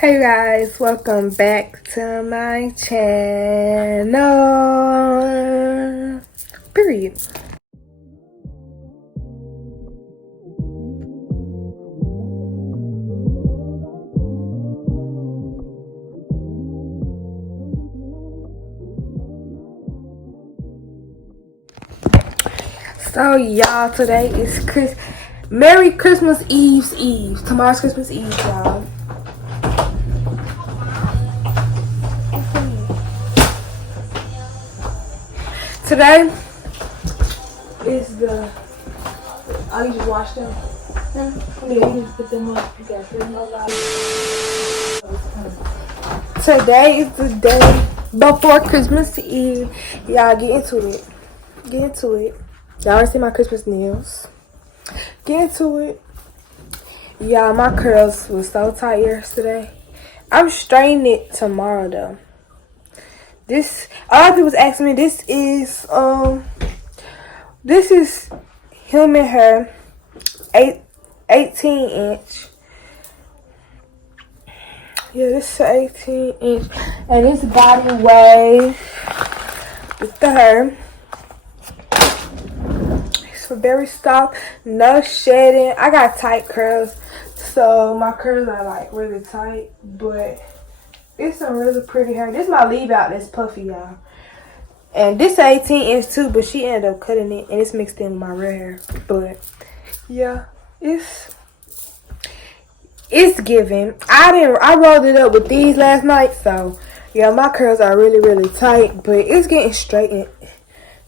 Hey guys, welcome back to my channel. Period. So y'all, today is Merry Christmas Eve. Tomorrow's Christmas Eve, y'all. Today is the. Oh, you just washed them? Yeah, you just put them up. You got them up. Today is the day before Christmas Eve. Y'all get into it. Y'all already see my Christmas nails. Get into it. Y'all, my curls was so tight yesterday. I'm straightening it tomorrow though. A lot of people's asking me, this is human hair, 18 inch. Yeah, this is 18 inch, and this body wave with the hair. It's for very soft, no shedding. I got tight curls, so my curls are like really tight, but it's some really pretty hair. This is my leave out that's puffy, y'all. And this 18 inch too, but she ended up cutting it and it's mixed in with my red hair. But yeah, it's giving. I rolled it up with these last night, so yeah, my curls are really tight, but it's getting straightened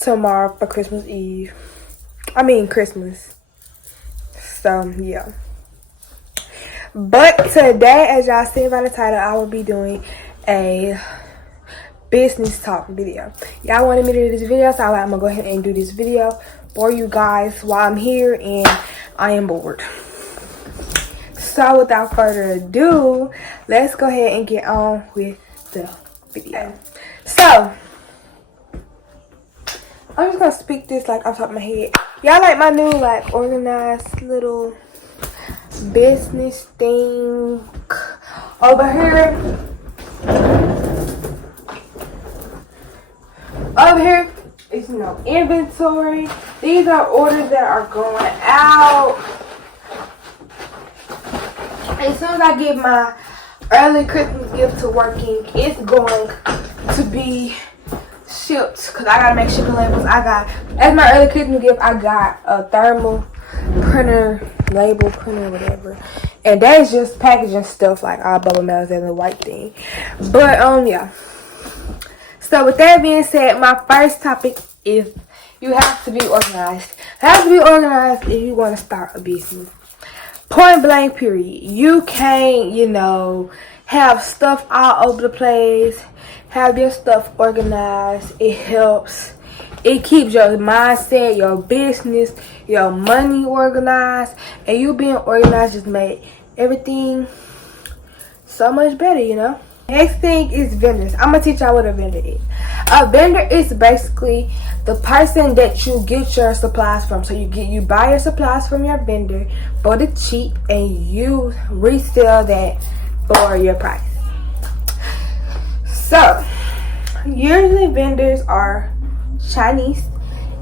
tomorrow for Christmas. So yeah. But today, as y'all see by the title, I will be doing a business talk video. Y'all wanted me to do this video, so I'm gonna go ahead and do this video for you guys while I'm here and I am bored. So without further ado, let's go ahead and get on with the video. So I'm just gonna speak this like off the top of my head. Y'all like my new like organized little business thing over here. Over here is inventory. These are orders that are going out. As soon as I get my early Christmas gift to working, it's going to be shipped because I gotta make shipping labels. As my early Christmas gift, I got a thermal printer, label printer, whatever, and that's just packaging stuff like our bubble mails and the white thing. But yeah. So with that being said, my first topic is you have to be organized. You have to be organized if you want to start a business. Point blank, period. You can't, have stuff all over the place. Have your stuff organized. It helps. It keeps your mindset, your business, your money organized. And you being organized just made everything so much better, Next thing is vendors. I'm going to teach y'all what a vendor is. A vendor is basically the person that you get your supplies from. So you buy your supplies from your vendor for the cheap and you resell that for your price. So usually vendors are Chinese,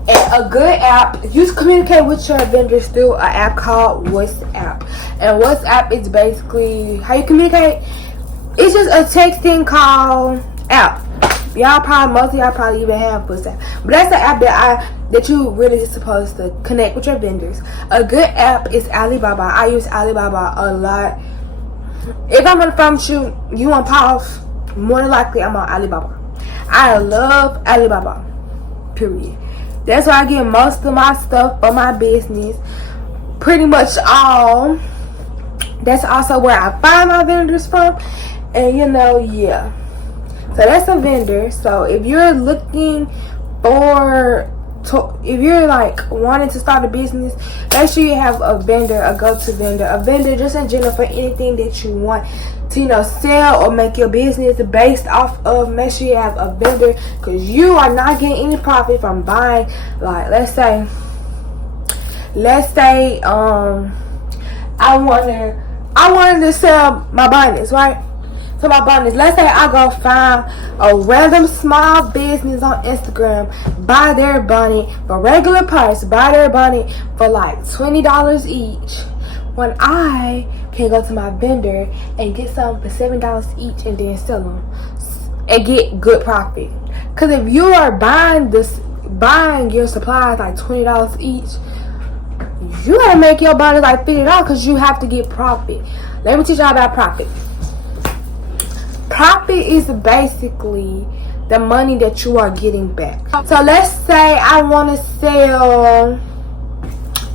and a good app, you communicate with your vendors through an app called WhatsApp. And WhatsApp is basically how you communicate. It's just a texting call app. Most of y'all probably even have WhatsApp, but that's the app that you really is supposed to connect with your vendors. A good app is Alibaba. I use Alibaba a lot. If I'm on the phone with you on pause, more than likely I'm on Alibaba. I love Alibaba. Period. That's where I get most of my stuff for my business. Pretty much all. That's also where I find my vendors from. And yeah. So that's a vendor. So if you're looking if you're like wanting to start a business, make sure you have a vendor, a go-to vendor, a vendor just in general for anything that you want to sell or make your business based off of. Make sure you have a vendor, because you are not getting any profit from buying, like let's say I wanted to sell my binders, right? to my bunnies. Let's say I go find a random small business on Instagram, buy their bunny for regular price, buy their bunny for like $20 each, when I can go to my vendor and get some for $7 each and then sell them and get good profit. Because if you are buying your supplies like $20 each, you gotta make your bunnies like $50 because you have to get profit. Let me teach y'all about profit. Profit is basically the money that you are getting back. So let's say I want to sell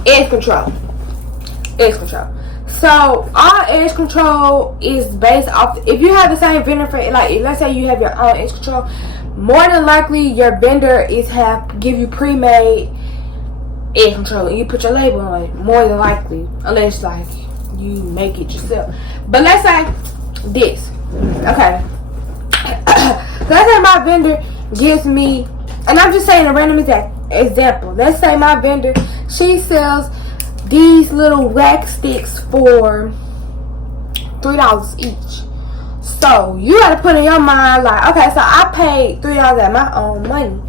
edge control. So all edge control is based off, if you have the same vendor for, like, let's say you have your own edge control, more than likely your vendor give you pre-made edge control and you put your label on it, more than likely, unless like you make it yourself. But let's say this, okay. Let's say my vendor gives me, and I'm just saying a random example. Let's say my vendor, she sells these little rack sticks for $3 each. So you gotta put in your mind like, okay, so I paid $3 at my own money.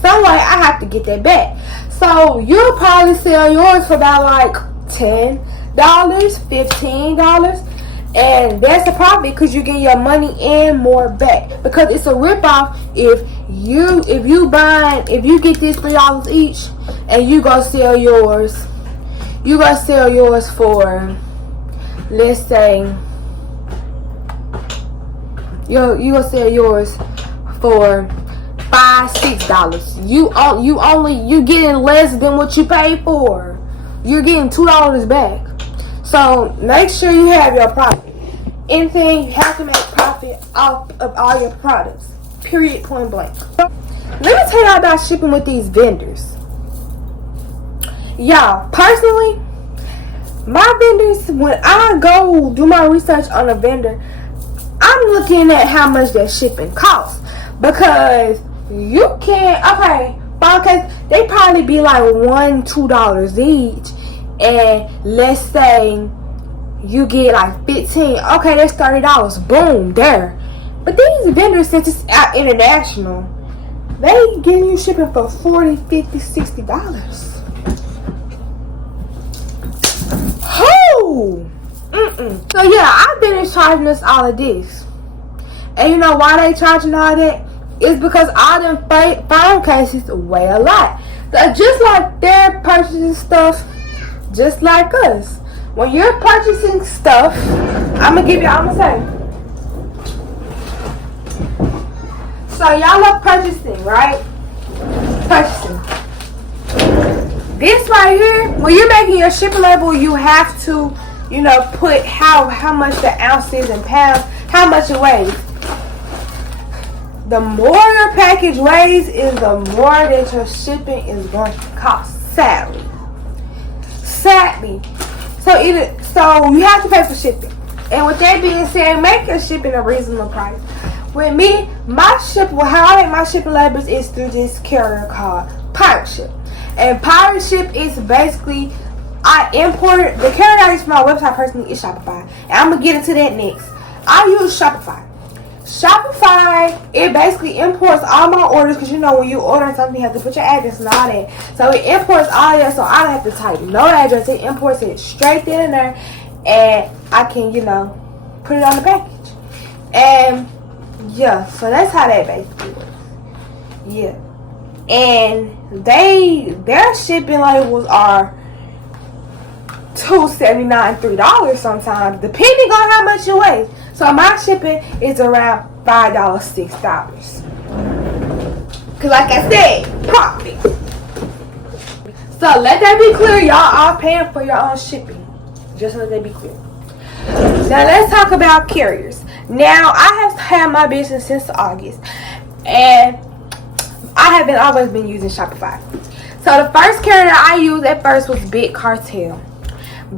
Some way I have to get that back. So you'll probably sell yours for about like $10, $15, and that's a profit because you get your money and more back. Because it's a ripoff if you get this $3 each and you go sell yours. You gonna sell yours for, let's say, you gonna sell yours for $5, $6. You getting less than what you paid for. You're getting $2 back. So make sure you have your profit. Anything, you have to make profit off of all your products. Period, point blank. Let me tell y'all about shipping with these vendors. Y'all, personally, my vendors, when I go do my research on a vendor, I'm looking at how much that shipping costs. Because you can't, okay, because they probably be like $1, $2 each. And let's say you get like 15, okay, that's $30. Boom, there. But these vendors, since it's out international, they give you shipping for $40, $50, $60. So yeah, I've been charging us all of this. And you know why they charging all that? It's because all them phone cases weigh a lot. So just like they're purchasing stuff just like us. When you're purchasing stuff, I'm gonna say. So y'all love purchasing, right? Purchasing. This right here, when you're making your shipping label, you have to, you know, put how much the ounces and pounds, how much it weighs. The more your package weighs is the more that your shipping is going to cost. Sadly. So you have to pay for shipping. And with that being said, make your shipping a reasonable price. With me, how I make my shipping labels is through this carrier called Pirate Ship. And Pirate Ship is basically, I import, the carrier I use for my website personally is Shopify. And I'm going to get into that next. I use Shopify. Shopify, it basically imports all my orders, because you know when you order something you have to put your address and all that. So it imports all that, so I don't have to type no address. It imports it straight then and there, and I can, you know, put it on the package. And yeah, so that's how that basically works. Yeah. And their shipping labels are $2.79, $3 sometimes, depending on how much it weighs. So my shipping is around $5, $6. Cause like I said, profit. So let that be clear, y'all are paying for your own shipping. Just let that be clear. Now let's talk about carriers. Now I have had my business since August, and I haven't always been using Shopify. So the first carrier I used at first was Big Cartel.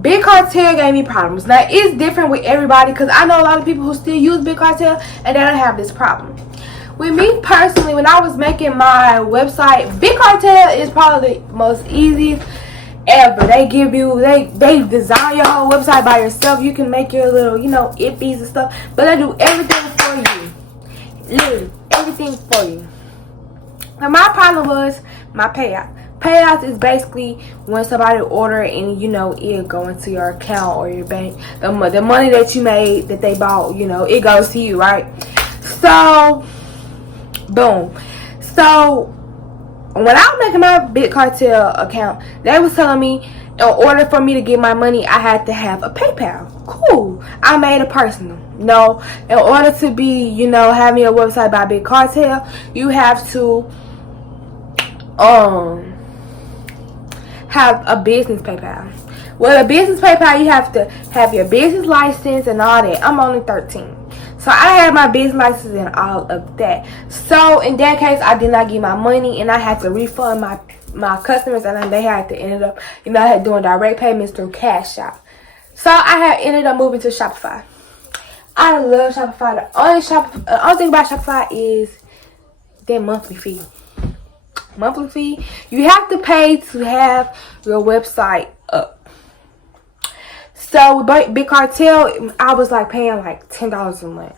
Big Cartel gave me problems. Now it's different with everybody, because I know a lot of people who still use Big Cartel and they don't have this problem. With me personally, when I was making my website, Big Cartel is probably the most easiest ever. They give you, they design your whole website by yourself. You can make your little, you know, iffies and stuff, but they do everything for you. Literally everything for you. And my problem was my payout. Payouts is basically when somebody order and, you know, it'll go into your account or your bank. The money that you made, that they bought, you know, it goes to you, right? So, boom. So, when I was making my Big Cartel account, they was telling me in order for me to get my money, I had to have a PayPal. Cool. I made it personal. No, in order to be, you know, having a website by Big Cartel, you have to have a business PayPal. Well, a business PayPal, you have to have your business license and all that. I'm only 13. So I had my business license and all of that. So in that case, I did not get my money and I had to refund my customers, and then they had to end up, you know, I had doing direct payments through Cashapp. So I had ended up moving to Shopify. I love Shopify. The only thing about Shopify is their monthly fee. You have to pay to have your website up. So with Big Cartel, I was like paying like $10 a month.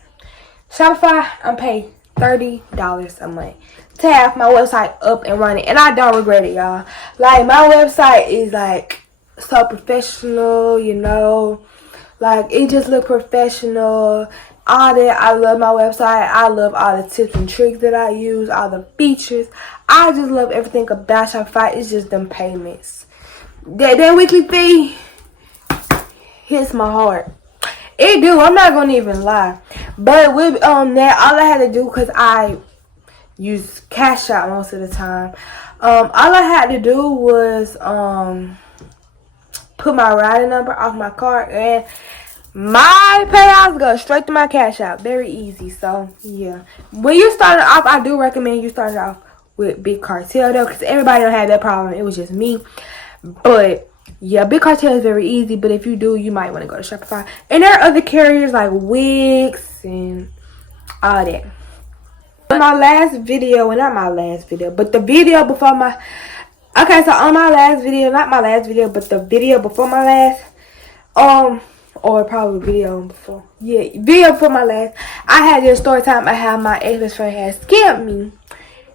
Shopify, I'm paying $30 a month to have my website up and running, and I don't regret it, y'all. Like, my website is like so professional, you know, like it just look professional. All that. I love my website. I love all the tips and tricks that I use, all the features. I just love everything about Shopify. It's just them payments. That weekly fee hits my heart. It do. I'm not gonna even lie. But with that, all I had to do, because I use Cashapp most of the time, all I had to do was put my routing number off my card, and my payouts go straight to my Cash App. Very easy. So, yeah. When you start it off, I do recommend you start it off with Big Cartel, though, because everybody don't have that problem. It was just me. But, yeah, Big Cartel is very easy. But if you do, you might want to go to Shopify. And there are other carriers like Wix and all that. My last video, well, not my last video, but the video before my... Okay, so on my last video, not my last video, but the video before my last... or probably video before. Yeah, video before my last. I had this story time. I had my ex-best friend had scammed me,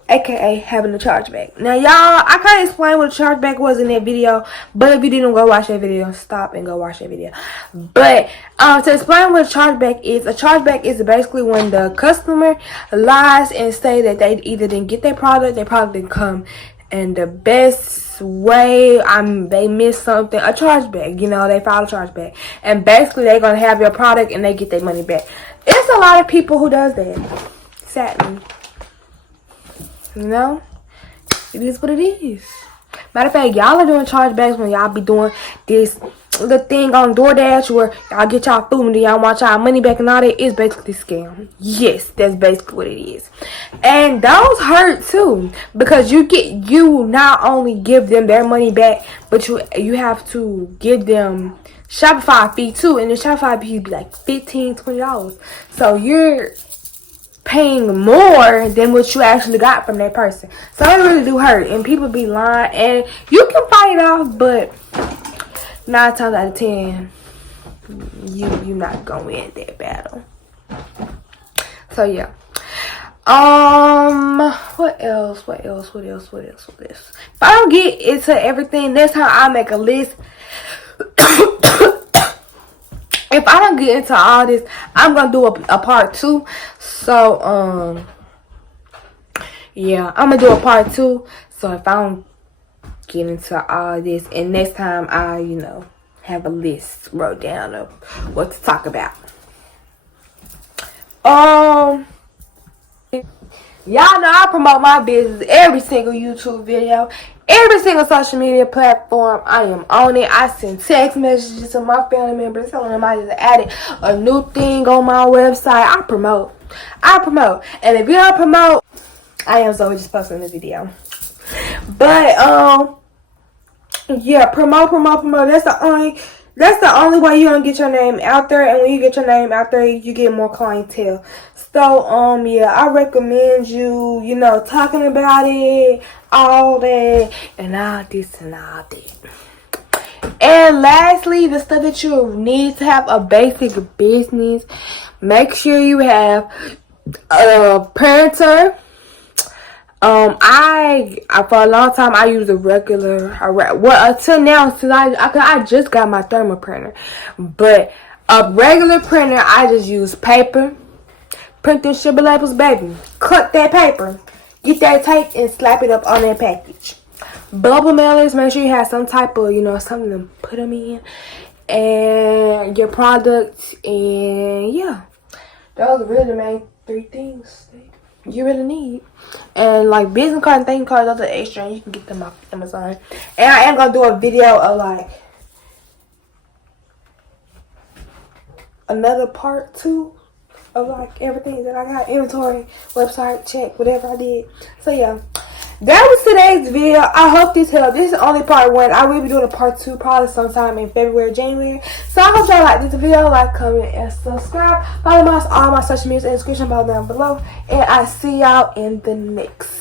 aka having a chargeback. Now, y'all, I can't explain what a chargeback was in that video, but if you didn't go watch that video, stop and go watch that video. But to explain what a chargeback is basically when the customer lies and say that they either didn't get their product didn't come in the best way, they missed something, a chargeback, you know, they filed a chargeback, and basically they're gonna have your product and they get their money back. It's a lot of people who does that, sadly. You know, it is what it is. Matter of fact, y'all are doing chargebacks when y'all be doing this little thing on DoorDash where y'all get y'all food and then y'all want y'all money back and all that. It's basically a scam. Yes, that's basically what it is. And those hurt too, because you not only give them their money back, but you have to give them Shopify fee too, and the Shopify fee be like $15-$20. So you're paying more than what you actually got from that person. So it really do hurt, and people be lying, and you can fight it off, but 9 times out of 10 you not gonna win that battle. So yeah. What else? If I don't get into everything, next time I'll make a list. If I don't get into all this, I'm gonna do a part 2. So yeah, I'm gonna do a part 2. So if I don't get into all this, and next time I, you know, have a list wrote down of what to talk about. Y'all know I promote my business every single YouTube video, every single social media platform. I am on it. I send text messages to my family members telling them I just added a new thing on my website. I promote. And if you don't promote, I am so just posting the video. But yeah, promote. That's the only way you're gonna get your name out there, and when you get your name out there, you get more clientele. So yeah, I recommend you, you know, talking about it, all that, and all this and all that. And lastly, the stuff that you need to have a basic business. Make sure you have a printer. I for a long time I used a regular, until now, since I just got my thermal printer, but a regular printer I just use paper, print them sugar labels, baby. Cut that paper, get that tape and slap it up on that package. Bubble mailers, make sure you have some type of something to put them in, and your products, and yeah, those are really the main 3 things you really need. And like business card and thank you cards, those are extra and you can get them off Amazon. And I am gonna do a video of like another part 2 of like everything that I got, inventory, website, check, whatever I did. So yeah, that was today's video. I hope this helped. This is only part 1. I will be doing a part 2 probably sometime in February, January. So I hope y'all like this video. Like, comment, and subscribe. Follow all my social media in the description box down below. And I see y'all in the next